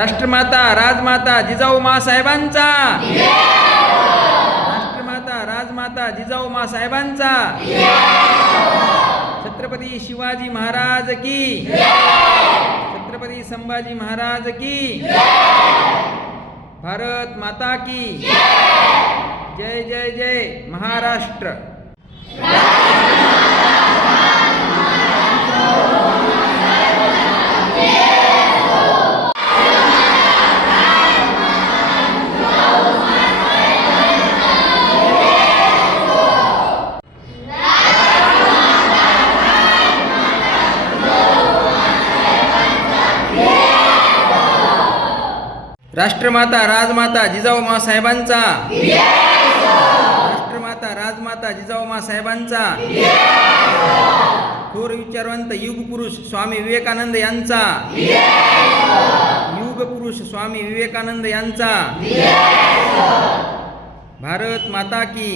राष्ट्रमाता राजमाता जिजाऊ माँसाहेबांचा, राष्ट्रमाता राजमाता जिजाऊ माँसाहेबांचा, छत्रपती शिवाजी महाराज की, छत्रपती संभाजी महाराज की, भारत माता की जय जय जय महाराष्ट्र। राष्ट्रमाता राजमाता जिजाऊ माँसाहेबांचा, राष्ट्रमाता राजमाता जिजाऊ माँसाहेबांचा, थोर विचारवंत युगपुरुष स्वामी विवेकानंद यांचा, युगपुरुष स्वामी विवेकानंद यांचा, भारत माता की